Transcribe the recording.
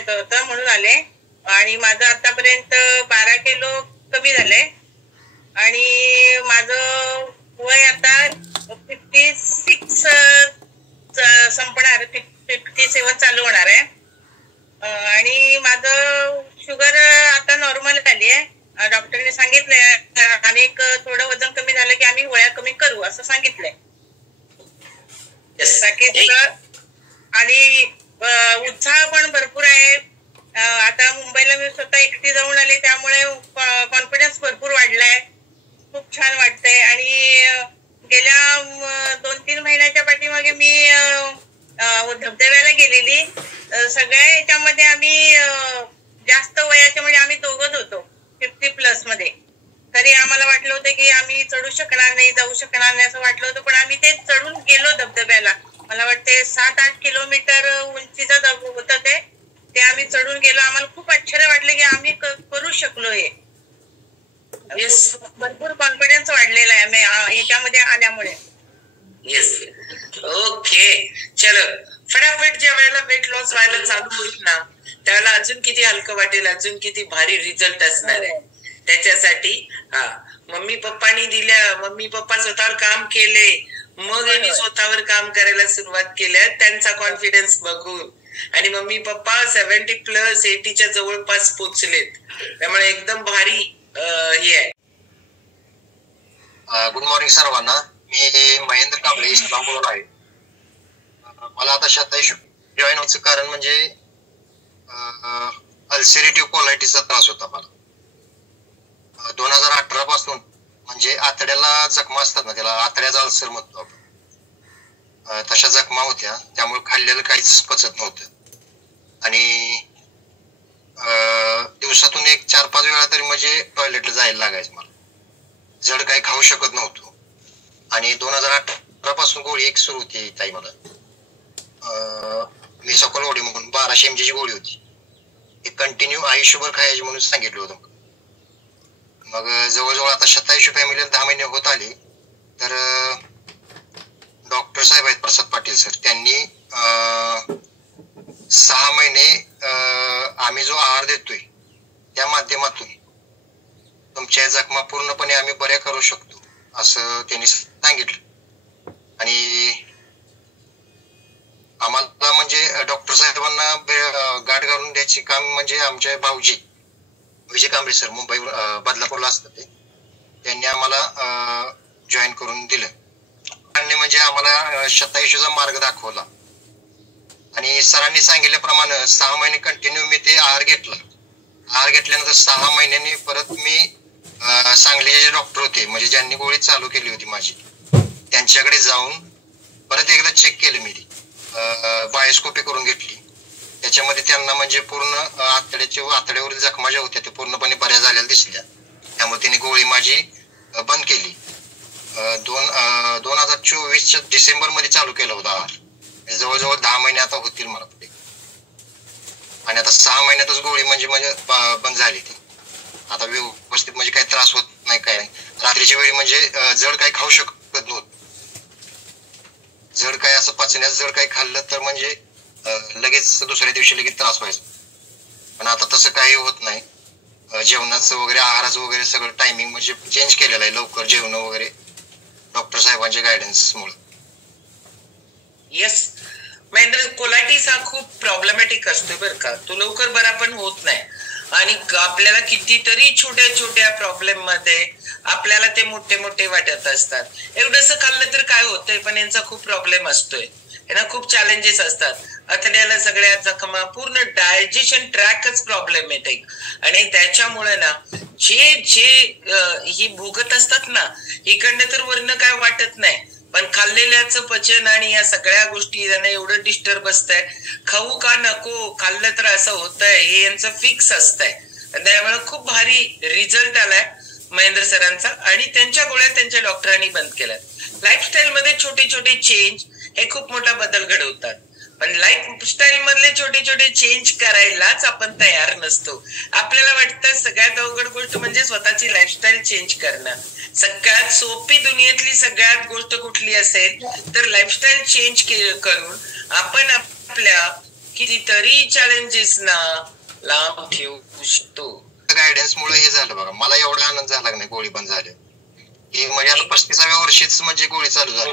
व्हायचं होतं म्हणून आले. आणि माझं आतापर्यंत 12 किलो कमी झालंय आणि माझं वय आता 56 संपणार, 57 चालू होणार आहे. आणि माझं शुगर आता नॉर्मल झाली आहे. डॉक्टरने सांगितलंय अनेक थोडं वजन कमी झालं की आम्ही गोळ्या कमी करू असं सांगितलंय. आणि उत्साह पण भरपूर आहे. आता मुंबईला मी स्वतः एकटी जाऊन आले त्यामुळे कॉन्फिडन्स भरपूर वाढलाय. खूप छान वाटतंय. आणि गेल्या 2-3 महिन्याच्या पाठीमागे मी धबधब्याला गेलेली. सगळ्या याच्यामध्ये आम्ही जास्त वयाचे म्हणजे आम्ही दोघंच होतो 50+ मध्ये. तरी आम्हाला वाटलं होतं की आम्ही चढू शकणार नाही, जाऊ शकणार नाही असं वाटलं होतं. पण आम्ही ते चढून गेलो धबधब्याला. मला वाटते 7-8 किलोमीटर उंचीचं होतं ते आम्ही चढून गेलो. आम्हाला खूप आश्चर्य वाटले की आम्ही करू शकलो. हे भरपूर कॉन्फिडन्स वाढलेला आहे याच्यामध्ये आल्यामुळे. Yes, okay. चलो, फटाफट ज्या वेळेला वेट लॉस व्हायला चालू होईल ना त्यावेळेला अजून किती हलकं वाटेल, अजून किती भारी रिझल्ट असणार आहे. त्याच्यासाठी मम्मी पप्पा स्वतःवर काम केले, मग यांनी स्वतःवर काम करायला सुरुवात केल्या त्यांचा कॉन्फिडन्स बघून. आणि मम्मी पप्पा 70+ 80च्या जवळपास पोचलेत. त्यामुळे एकदम भारी हे आहे. गुड मॉर्निंग सर्वांना. मी महेंद्र कांबळे इस्लामपूर आहे. मला आता 27 जॉईन व्हायचं कारण म्हणजे अल्सरेटिव्ह कोलायटिसचा त्रास होता मला. 2018 पासून म्हणजे आतड्याला जखमा असतात ना, त्याला आतड्याचा अल्सर म्हणतो आपण. तशा जखमा होत्या, त्यामुळे खाल्लेलं काहीच पचत नव्हतं. आणि दिवसातून 4-5 वेळा तरी म्हणजे टॉयलेटला जायला लागायचं मला. जड काही खाऊ शकत नव्हतो. आणि 2018 पासून गोळी एक सुरू होती ताई मला, मिसोकोलोडी म्हणून 1200 mg ची गोळी होती. ती कंटिन्यू आयुष्यभर खायची म्हणून सांगितलं होतं. मग जवळजवळ आता 27 फॅमिलीला 10 महिने होत आले. तर डॉक्टर साहेब आहेत प्रसाद पाटील सर, त्यांनी 6 महिने आम्ही जो आहार देतोय त्या माध्यमातून तुमच्या जखमा पूर्णपणे आम्ही बऱ्या करू शकतो असं त्यांनी सांगितलं. आणि आम्हाला म्हणजे डॉक्टर साहेबांना गाठ घालून द्यायची काम म्हणजे आमचे भाऊजी विजय कांबळे सर, मुंबई बदलापूरला असतात ते, त्यांनी आम्हाला जॉईन करून दिलं. त्यांनी म्हणजे आम्हाला शतायुषीचा मार्ग दाखवला. आणि सरांनी सांगितल्याप्रमाणे 6 महिने कंटिन्यू मी ते आहार घेतला. आहार घेतल्यानंतर 6 महिन्यांनी परत मी सांगलीचे जे डॉक्टर होते म्हणजे ज्यांनी गोळी चालू केली होती माझी, त्यांच्याकडे जाऊन परत एकदा चेक केलं. मी बायोस्कोपी करून घेतली. त्याच्यामध्ये त्यांना म्हणजे पूर्ण आतड्यावरील जखमा ज्या होत्या ते पूर्णपणे बऱ्या झालेल्या दिसल्या. त्यामुळे त्यांनी गोळी माझी बंद केली. 2024च्या डिसेंबर मध्ये चालू केला होता आहार. जवळजवळ 10 महिने आता होतील मला पुढे. आणि आता 6 महिन्यातच गोळी म्हणजे बंद झाली ती. आता व्यवस्थित म्हणजे काही त्रास होत नाही, काय नाही. रात्रीच्या वेळी म्हणजे जड काही खाऊ शकत नव्हतं. जड काही असं पचण्यास जड काही खाल्लं तर म्हणजे लगेच दुसऱ्या दिवशी लगेच त्रास व्हायचा. पण आता तसं काही होत नाही. जेवणाचं वगैरे आहाराचं वगैरे सगळं टायमिंग म्हणजे चेंज केलेलं आहे, लवकर जेवण वगैरे डॉक्टर साहेबांच्या गायडन्स मुळे. येस महेंद्र, कोलायटिस हा खूप प्रॉब्लेमॅटिक असतो बरं का. तो लवकर बरा पण होत नाही. आणि आपल्याला कितीतरी छोट्या छोट्या प्रॉब्लेम मध्ये आपल्याला ते मोठे मोठे वाटत असतात. एवढंसं खाल्लं तर काय होतंय, पण यांचा खूप प्रॉब्लेम असतोय. यांना खूप चॅलेंजेस असतात. आतड्याला सगळ्या जखमा, पूर्ण डायजेशन ट्रॅकच प्रॉब्लेम येते. आणि त्याच्यामुळे ना जे ही भोगत असतात ना, इकडनं तर वरनं काय वाटत नाही, पण खाल्लेल्याचं पचन आणि या सगळ्या गोष्टी त्यांना एवढं डिस्टर्ब असतंय. खाऊ का नको, खाल्लं तर असं होतंय, हे यांचं फिक्स असतंय. त्यामुळे खूप भारी रिझल्ट आलाय महेंद्र सरांचा. आणि त्यांच्या गोळ्या त्यांच्या डॉक्टरांनी बंद केल्या. लाईफस्टाईल मध्ये छोटे छोटे चेंज हे खूप मोठा बदल घडवतात. पण लाईफस्टाईल मधले छोटे छोटे चेंज करायलाच आपण तयार नसतो. आपल्याला वाटतं सगळ्यात अवघड गोष्ट म्हणजे स्वतःची लाईफस्टाईल चेंज करणं. सगळ्यात सोपी दुनियेतली सगळ्यात गोष्ट कुठली असेल तर लाईफस्टाईल चेंज करून आपण आपल्या कितीतरी चॅलेंजेस ना लांब ठेवू शकतो. गायडन्स मुळे हे झालं बघा. मला एवढा आनंद झाला नाही गोळी बंद झाली. हे म्हणजे आता 35व्या वर्षीच म्हणजे गोळी चालू झाली.